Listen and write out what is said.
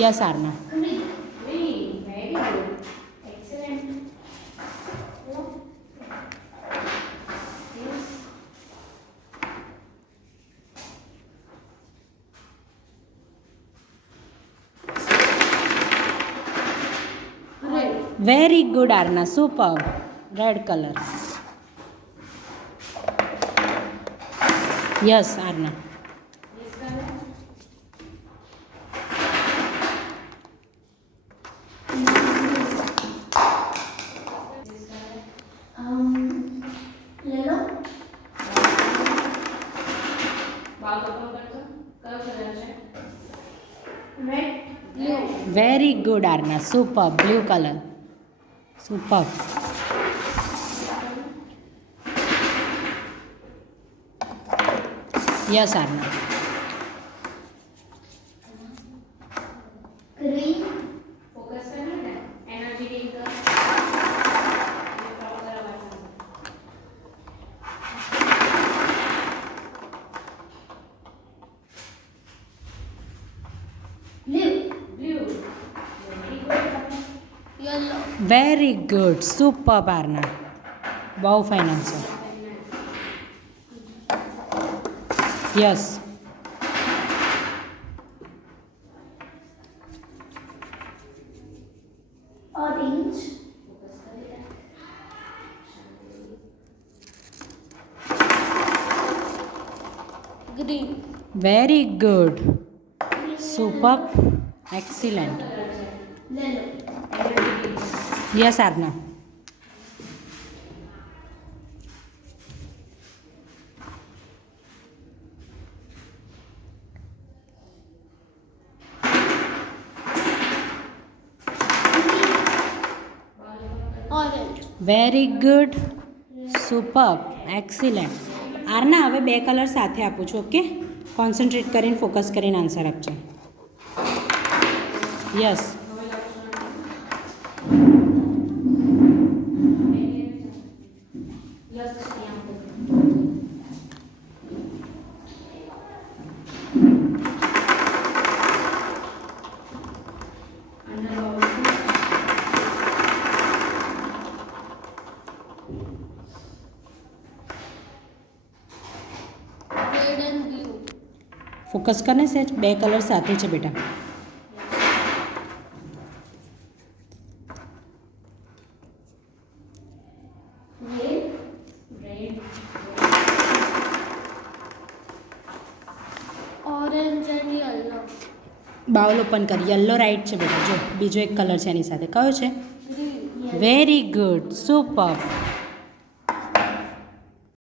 યસ Aarna. Very good Aarna, super. Red colour. Yes Aarna. Very good Aarna, super. Blue colour. Super. Yes Aarna. Very good, super Aarna. બહુ fine answer. Yes. Orange. Green. Very good, super. Excellent. Yellow. Yes Aarna. Orange. Very good, super. Excellent. Aarna હવે બે colour સાથે આપું છું, okay? Concentrate કરીને focus કરીને answer આપજો. Yes. Red and blue. Focus કરને સેજ, બે કલર સાથે છે બેટા. Red. Orange and yellow. Bowl open કરી. યલો રાઈટ છે બેટા. જો બીજો એક કલર છે એની સાથે. કયો છે? Green. Very good, super.